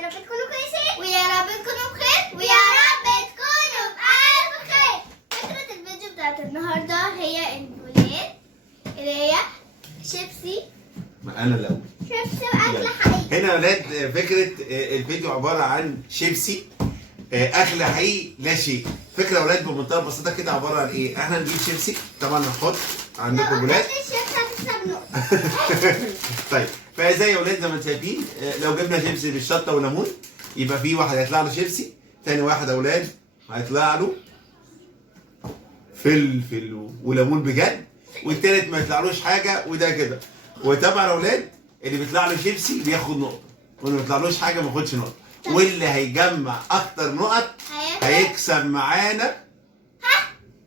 يا رب تكونوا كويسين ويا رب تكونوا بخير ويا رب تكونوا بألف خير. فكرة الفيديو بتاعت النهاردة هي الولاد اللي هي شيبسي. انا الاول. شيبسي واكل حقيقي. هنا يا ولاد فكره الفيديو عباره عن شيبسي اكل حقيقي لا شيء. فكره يا ولاد بمنتهى البساطه كده عباره عن ايه؟ احنا نجيب شيبسي، طبعا هنحط عندكم ولاد. طيب فازاي يا ولاد زي ما انتم شايفين لو جبنا شيبسي بالشطه وليمون يبقى في واحد هيطلع له شيبسي، ثاني واحد يا ولاد هيطلع له فلفل وليمون بجد، والتالت ما يطلعلوش حاجه وده كده. وطبعا يا ولاد اللي بيطلع له شيبسي بياخد نقطه، واللي ما بيطلعلوش حاجه ما ياخدش نقطه، واللي هيجمع اكتر نقط هيكسب معانا.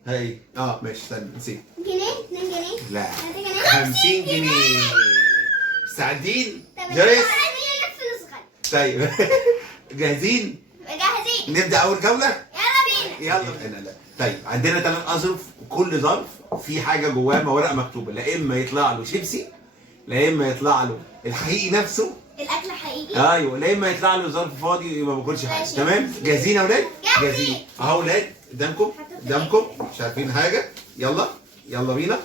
هي ماشي استنى نسيت. جنيه 2 جنيه لا 50 جنيه. مستعدين؟ طب جاهز؟ طيب جاهزين؟ جاهزين. نبدا اول جوله؟ يلا بينا. يلا انا لا. طيب عندنا 3 اظرف، وكل ظرف في حاجه جواه ورقه مكتوبه، لا اما يطلع له شيبسي، لا اما يطلع له الحقيقي نفسه، الاكل حقيقي. ايوه، لا اما يطلع له ظرف فاضي يبقى ما باكلش حاجه. ماشي. تمام؟ جاهزين يا اولاد؟ جاهزين. اهو اولاد قدامكم مش عارفين حاجه. يلا بينا.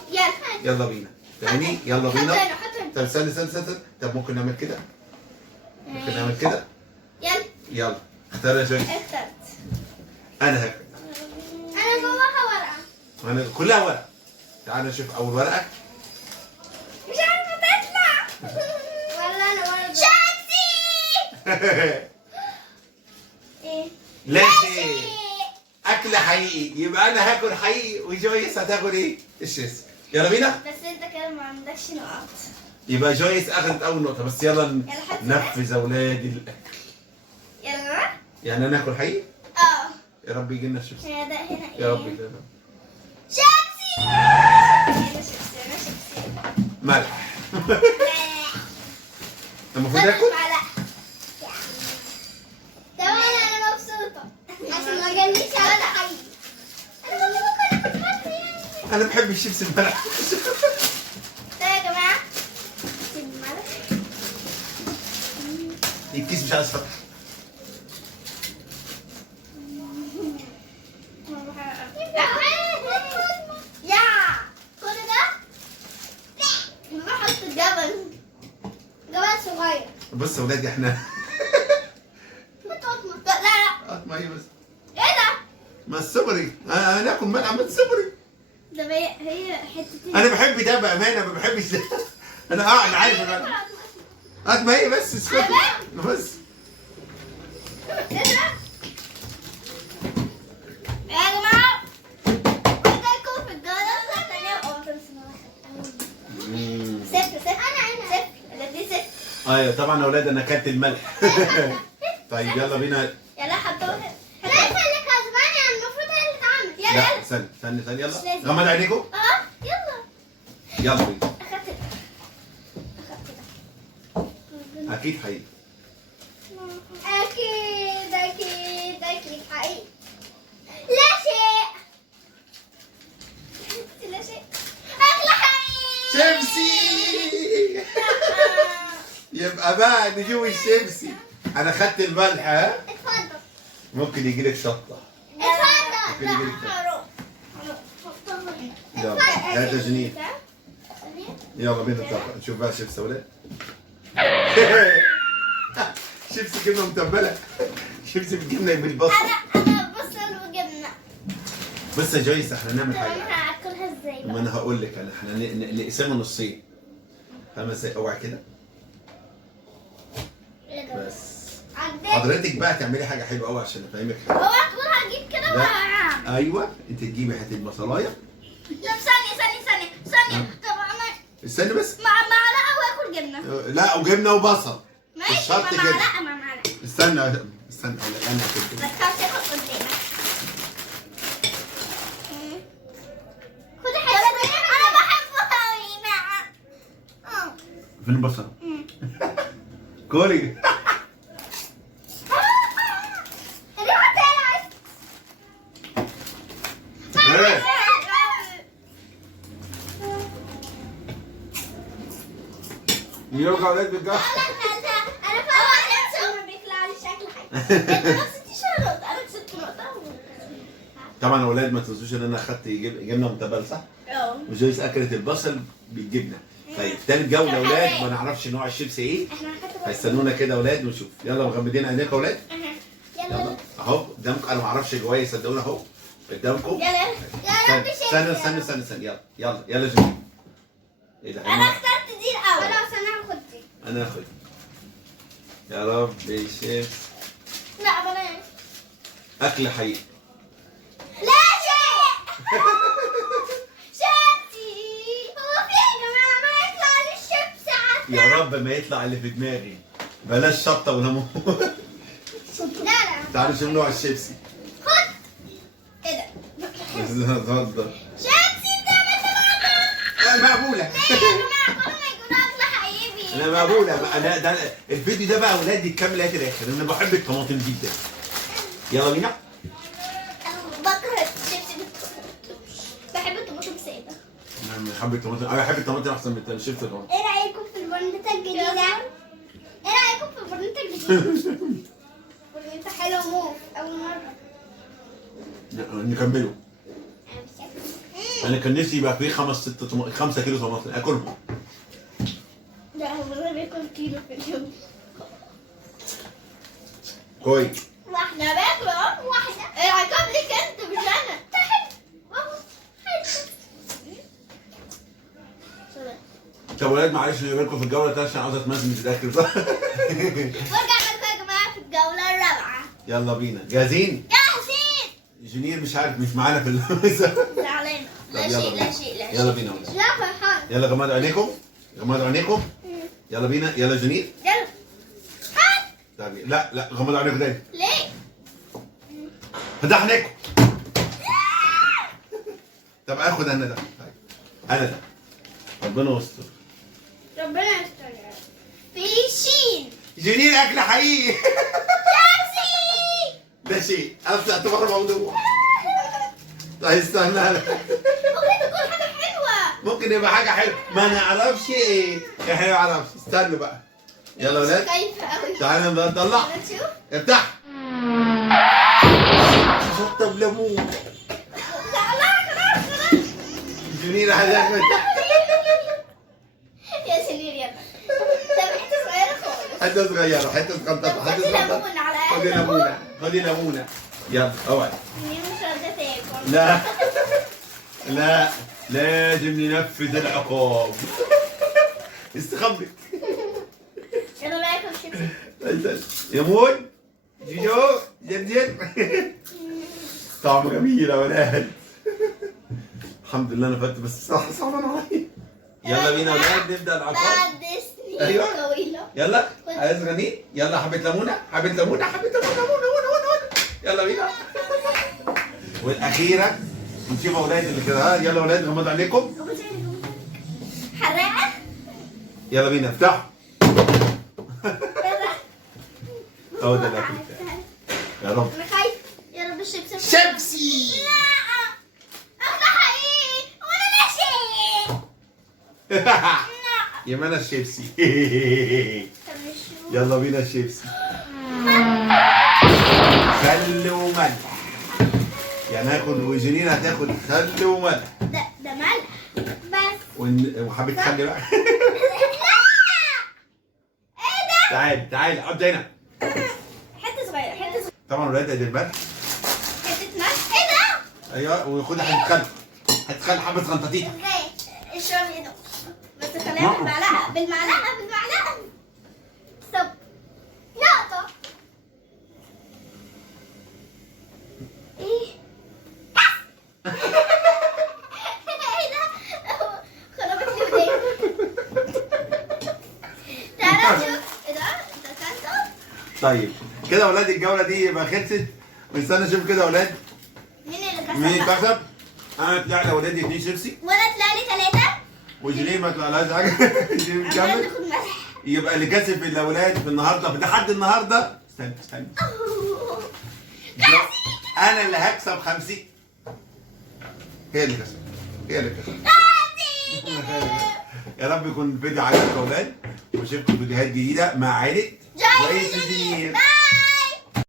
يلا بينا تاني. يلا بينا. طب استنى. طب ممكن نعمل كده؟ ممكن نعمل كده؟ يلا اختار يا شيخ. اخترت. انا هاكل. انا جواها ورقة. انا كلها ورق. تعالى نشوف اول ورقه. مش عارفة تطلع. ولا انا برضه. شيبسي. ايه؟ لا شيء. اكل حقيقي، يبقى انا هاكل حقيقي وجويس هتاكل ايه؟ الشيبسي. يلا بينا. بس انت كده ما عندكش نقاط. يبقى جويس اخذت اول نقطه، بس يلا حط ننفذ اولاد الاكل. يلا. يعني انا اكل حقيقي؟ يا رب يجي لنا الشيبسي. هنا ده هنا ايه؟ يا رب يجي لنا. شيبسي. انا شيبسي. ملح. المفروض اكل؟ طبعا انا مبسوطة عشان ما جاليش ولا حقيقي. انا والله ممكن اكل ملح يعني. انا بحب الشيبسي الملح. طيب يا جماعة سيب الملح. الكيس مش عايز فتح. يا كل ده بحط جبل صغير. بص يا ولاد احنا لا ما هي بس ايه ده؟ ما السبري هناكل ملح من السبري. ده هي حتتين. انا بحب ده بامانه، ما بحبش ده. انا عارف الملح. ما هي بس اسكت بس. ايه ده؟ يا جماعه كنت لكم في الجوله الثانيه صفر. انا الذي صفر. ايوه طبعا يا اولاد انا اكلت الملح. طيب يلا بينا. يلا حطوها. لا خلي كسبانه، المفروض هي اللي تعمل. لا يلا استنى يلا مش لازم. غمض عينيكم. يلا يلا بينا. اخدت ده. اكيد حقيقي. اكيد حقيقي. لا شيء. اكل حقيقي. شيبسي. يبقى بقى نجيب الشيبسي. انا خدت الملح. اتفضل. ممكن يجي لك شطه. اتفضل. ممكن يجي لك شطه. يلا 3 جنيه. يلا بينا نطلع نشوف بقى شيبسي يا ولاد. شيبسي جبنه متبله. شيبسي بالجبنه بالبصل. انا بصل وجبنه. بص يا جويس احنا نعمل طب حاجه. انا هاكلها ازاي ما بقى؟ انا هقول لك احنا نقسمها نصين. 5 دقايق اوعى كده. بس حضرتك بقى تعملي حاجه حلوه قوي عشان افهمك حاجه. هو تقول هجيب كده لا. وهعمل. ايوه انت تجيبي حته بصلايه. طب ثانيه. طب انا استني بس. مع معلقه واكل جبنه. لا وجبنه وبصل. ماشي مش شرط مع كده. معلقه. استنى اقول لك انا كده. بس خلاص تاخد قدامك. خدي حته. انا بحبه قوي. فين البصل؟ كوري. يوجع ولاد بالجو. انا فاهمه ما بيطلعليش انت ما كسبتيش ولا نقطة، انا كسبت نقطة. طبعا يا اولاد ما تنسوش ان انا اخدت جبنه متبله صح؟ اه وجويس اكلت البصل بالجبنه. طيب تالت جوله يا اولاد ما نعرفش نوع الشيبسي ايه. احنا هنحط هيستنونا كده يا اولاد ونشوف. يلا مغمضين عينيكم يا اولاد. يلا يلا اهو قدامكم. انا ما اعرفش جوايا صدقوني اهو قدامكم. يلا يا رب استنى يلا يلا جميل. ايه ده؟ انا اخترت دي الاول. خلاص انا هاخد دي. انا اخد. يا رب شيبس. لا بلاش. اكل حقيقي. لا شيء. شيبسي. هو في يا جماعه ما يطلع لي الشيبسي عسل. يا رب ما يطلع اللي في دماغي. بلاش شطه وليمون. لا تعالوا شوفوا نوع الشيبسي. خد. ايه ده؟ اتفضل. شيبسي بتعمل طماطم. مقبوله. ليه يا جماعه كل ما يكون اكل حقيقي؟ انا مقبوله بقى. انا ده الفيديو ده بقى اولاد يكمل لغايه الاخر. انا بحب الطماطم جدا. يلا بينا. بكره الشيبسي بالطماطم. بحب الطماطم ساده. انا بحب الطماطم. انا بحب الطماطم احسن من الشيبس الطماطم. ايه رايكم في البرنيتا الجديده؟ ايه رايكم في البرنيتا الجديده؟ برنيتا حلو موت اول مره. نكمله. انا كان نفسي يبقى فيه 5 كيلو طماطم اكلهم. لا هو ده بياكل كيلو في اليوم. كويس. واحدة باكل اهو واحدة. العقاب ليك انت مش انا. تحب اهو طب ولاد معلش اللي بالكم في الجوله الثالثه عشان عاوزه اتمزمز الاكل صح؟ ورجعنا لكم يا جماعة في الجولة الرابعة. يلا بينا جاهزين؟ جاهزين. جونير مش عارف مش معانا في المسا. زعلانة. لا يلا شيء بينا. لا شيء لا شيء. يلا بينا ولاد. لا فرحان. يلا غمضوا عينيكم. غمضوا عينيكم. يلا بينا. يلا جونير. يلا. هات. طب لا غمضوا عينيكم تاني. ليه؟ فتح عينيكم. طب اخد انا ده. انا ده. ربنا يستر. ربنا يستر يا رب. في شين. جونير اكل حقيقي. شيبسي. ده شيء انا اعتبره موضوع. طيب استنى ممكن تكون حاجة حلوة. ممكن يبقى حاجه حلوه ما نعرفش ايه. احنا ما نعرفش. استنوا بقى. يلا يا ولاد خايفة قوي. تعالى نطلع. تعالى نشوف. افتح. شطه بليمون. لا خلاص. جونير عايزك تحت. يا سنير يلا. ده حتة صغيرة خالص. حته صغيره حته صغنطه حته خدي صغنطه. ليمون على خدي ليمونه خدي ليمونه. يلا اوعي. سنير مش راضية تاكل. لا لا لازم ننفذ العقاب. استخبي. يلا بقى اكل شيبسي. يمون جيجو جرجر. طعمه جميل يا ولاد. الحمد لله انا فات بس صح صعبان عليا. يلا بينا يا ولاد نبدا العقاب. بعد سنين أيوة. طويلة. يلا عايز غني. يلا حبه ليمونه حبه ليمونه حبه ليمونه. يلا بينا. والاخيره نشوف يا ولاد اللي كده. ها يلا يا ولاد غمضوا عليكم. حراقة. يلا بينا افتحوا. هو ده الاكل بتاعي. يا رب. انا خايف. يا رب الشيبسي. شيبسي. لا. اخده حقيقي وانا لا شيء. يبقى انا الشيبسي. طب نشوف. يلا بينا الشيبسي. خل وملح. يعني هاخد وجنين هتاخد خل وملح. ده ملح بس. وحبيت خل بقى. ايه ده؟ تعالي اقعد هنا. حتة صغيرة حتة صغيرة. طبعا ولاد ادي الملح. حتة ملح. ايه ده؟ ايوه وخد حبه خل. حته خل حبه غنطتيطه. ازاي؟ اشرب ايه ده؟ بس خليها بالمعلقة. ستوب. نقطة. ايه؟ ايه ده؟ خربت لي وداني. تعالى نشوف. ايه ده؟ انت اكلته؟ طيب كده يا ولاد الجوله دي يبقى خلصت. ونستنى نشوف كده يا ولاد مين اللي كسب؟ مين بقى؟ كسب. انا طلع لي ولادي 2 شيبسي. وانا طلع لي 3. وجنين ما طلعلهاش حاجه. جنين عمال كامل. ناخد ملح. يبقى اللي كسب في الاولاد في النهارده لحد النهارده. استنى انا اللي هكسب 50. هي اللي كسبت. يا رب يكون الفيديو عجبكم يا اولاد وشوفكم فيديوهات جديده مع عائله جاي وإيش جديد.